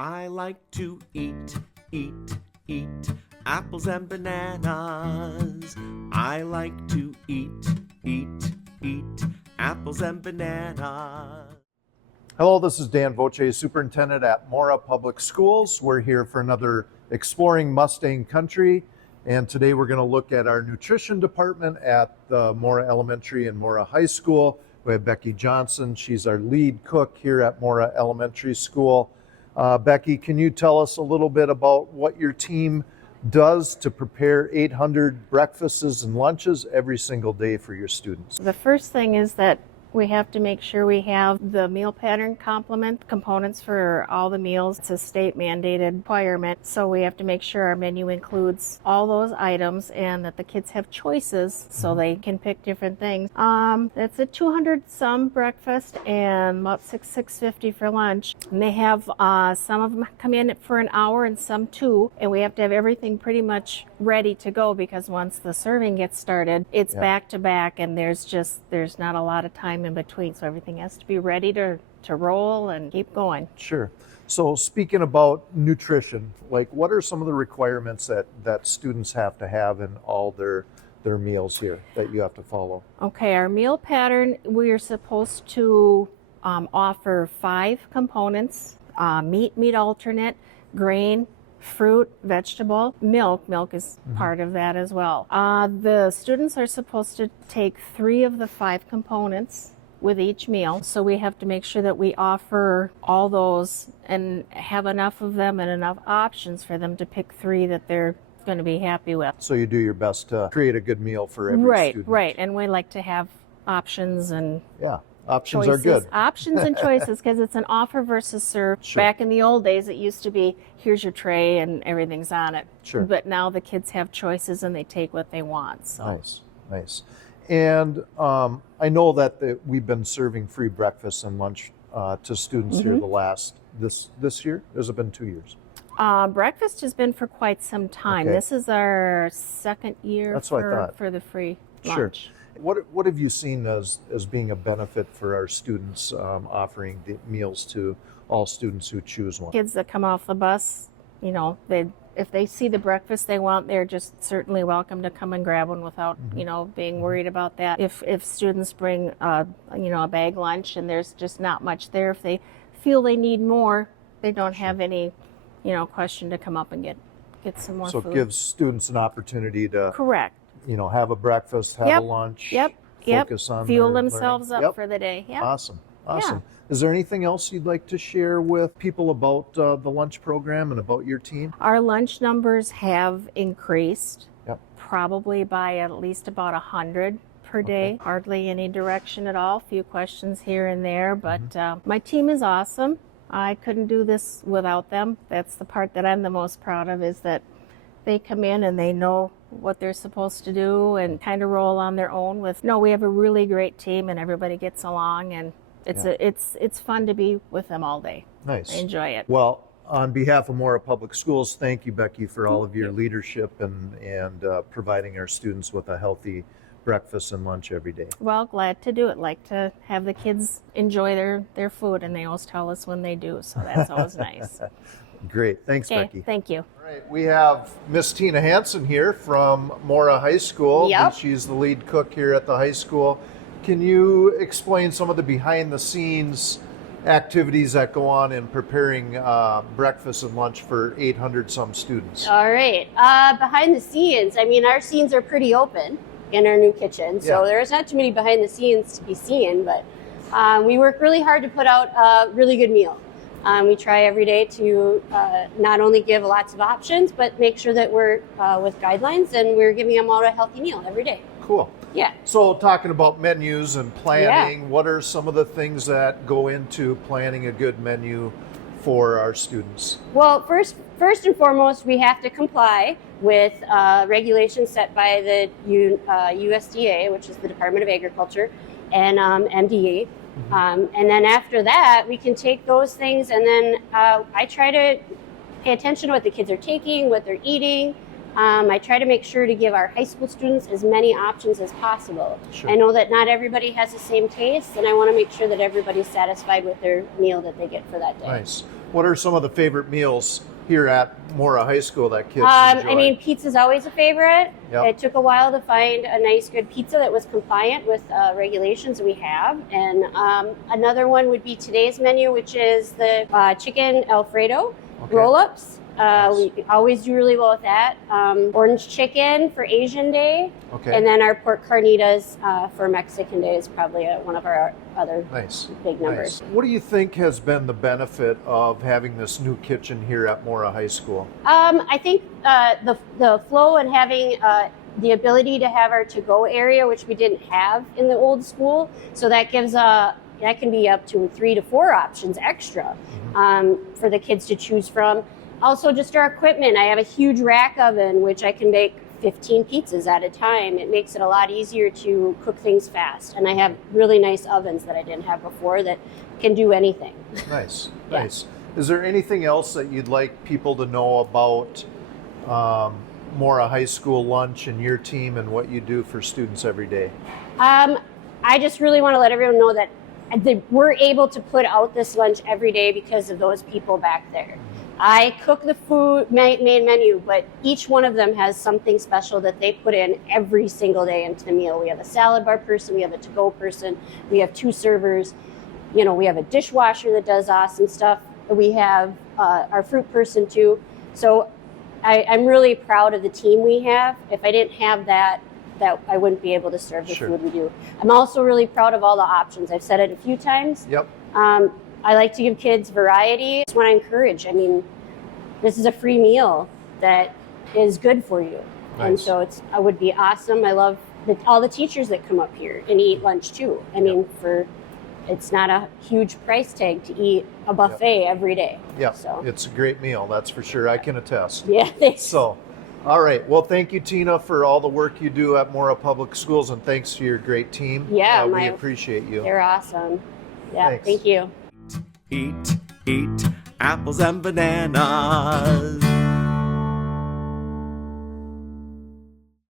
I like to eat apples and bananas. I like to eat apples and bananas. Hello, this is Dan Voce, Superintendent at Mora Public Schools. We're here for another Exploring Mustang Country, and today we're going to look at our nutrition department at the Mora Elementary and Mora High School. We have Becky Johnson. She's our lead cook here at Mora Elementary School. Becky, can you tell us a little bit about what your team does to prepare 800 breakfasts and lunches every single day for your students? The first thing is that we have to make sure we have the meal pattern complement components for all the meals. It's a state mandated requirement, so we have to make sure our menu includes all those items and that the kids have choices so they can pick different things. It's a 200 some breakfast and about $650 for lunch. And they have some of them come in for an hour and some 2, and we have to have everything pretty much ready to go because once the serving gets started, it's back to back, and there's not a lot of time in between, so everything has to be ready to roll and keep going. Sure. So speaking about nutrition, like what are some of the requirements that students have to have in all their meals here that you have to follow? Okay, our meal pattern, we are supposed to offer 5 components: meat alternate, grain, fruit, vegetable, milk. Milk is part of that as well. The students are supposed to take 3 of the 5 components with each meal. So we have to make sure that we offer all those and have enough of them and enough options for them to pick 3 that they're going to be happy with. So you do your best to create a good meal for every student. Right. And we like to have options and options choices. are good. Options and choices, because it's an offer versus serve. Sure. Back in the old days, it used to be, here's your tray and everything's on it. Sure. But now the kids have choices and they take what they want. So. Nice. And I know that we've been serving free breakfast and lunch to students here this year. Has it been 2 years? Breakfast has been for quite some time. Okay. This is our second year That's what I thought. for the free Sure. lunch. What have you seen as being a benefit for our students offering the meals to all students who choose one? Kids that come off the bus, if they see the breakfast they want, they're just certainly welcome to come and grab one without, being worried about that. If students bring, a bag lunch and there's just not much there, if they feel they need more, they don't have any, question to come up and get some more food. So it gives students an opportunity to Correct. Have a breakfast, have a lunch, focus on fuel their themselves learning. up for the day. Yep. Awesome. Yeah. Is there anything else you'd like to share with people about the lunch program and about your team? Our lunch numbers have increased, probably by at least about 100 per day. Hardly any direction at all. Few questions here and there, but my team is awesome. I couldn't do this without them. That's the part that I'm the most proud of, is that they come in and they know what they're supposed to do and kind of roll on their own we have a really great team and everybody gets along, and it's fun to be with them all day. Nice. I enjoy it. Well, on behalf of Mora Public Schools, thank you, Becky, for all of your leadership and providing our students with a healthy breakfast and lunch every day. Well, glad to do it. Like to have the kids enjoy their food, and they always tell us when they do, so that's always nice. Great. Thanks, Becky. Thank you. All right, we have Miss Tina Hansen here from Mora High School. Yep. She's the lead cook here at the high school. Can you explain some of the behind-the-scenes activities that go on in preparing breakfast and lunch for 800 some students? All right. Behind the scenes, our scenes are pretty open in our new kitchen, so there's not too many behind the scenes to be seen, but we work really hard to put out a really good meal. We try every day to not only give lots of options, but make sure that we're with guidelines and we're giving them all a healthy meal every day. Cool. Yeah. So talking about menus and planning, what are some of the things that go into planning a good menu for our students? Well, first and foremost, we have to comply with regulations set by the USDA, which is the Department of Agriculture, and MDE. And then after that, we can take those things, and then I try to pay attention to what the kids are taking, what they're eating. I try to make sure to give our high school students as many options as possible. Sure. I know that not everybody has the same taste, and I want to make sure that everybody's satisfied with their meal that they get for that day. Nice. What are some of the favorite meals here at Mora High School that kids enjoy? I mean, pizza's always a favorite. Yep. It took a while to find a nice, good pizza that was compliant with regulations we have. And another one would be today's menu, which is the chicken Alfredo roll-ups. Nice. We always do really well with that. Orange chicken for Asian Day. Okay. And then our pork carnitas for Mexican Day is probably one of our other big numbers. Nice. What do you think has been the benefit of having this new kitchen here at Mora High School? I think the flow and having the ability to have our to-go area, which we didn't have in the old school, so that gives that can be up to 3 to 4 options extra for the kids to choose from. Also, just our equipment. I have a huge rack oven, which I can make 15 pizzas at a time. It makes it a lot easier to cook things fast. And I have really nice ovens that I didn't have before that can do anything. Nice, Yeah. nice. Is there anything else that you'd like people to know about Mora High School lunch and your team and what you do for students every day? I just really want to let everyone know that we're able to put out this lunch every day because of those people back there. I cook the main menu, but each one of them has something special that they put in every single day into the meal. We have a salad bar person, we have a to-go person, we have 2 servers, we have a dishwasher that does awesome stuff. We have our fruit person too. So I'm really proud of the team we have. If I didn't have that I wouldn't be able to serve the food we do. I'm also really proud of all the options. I've said it a few times. Yep. I like to give kids variety. I just want to encourage. I mean, this is a free meal that is good for you. Nice. And so it would be awesome. I love all the teachers that come up here and eat lunch too. I mean, it's not a huge price tag to eat a buffet every day. Yeah, so it's a great meal, that's for sure. I can attest. Yeah. So, all right. Well, thank you, Tina, for all the work you do at Mora Public Schools, and thanks to your great team. Yeah, we appreciate you. They're awesome. Yeah, Thanks. Thank you. Eat apples and bananas.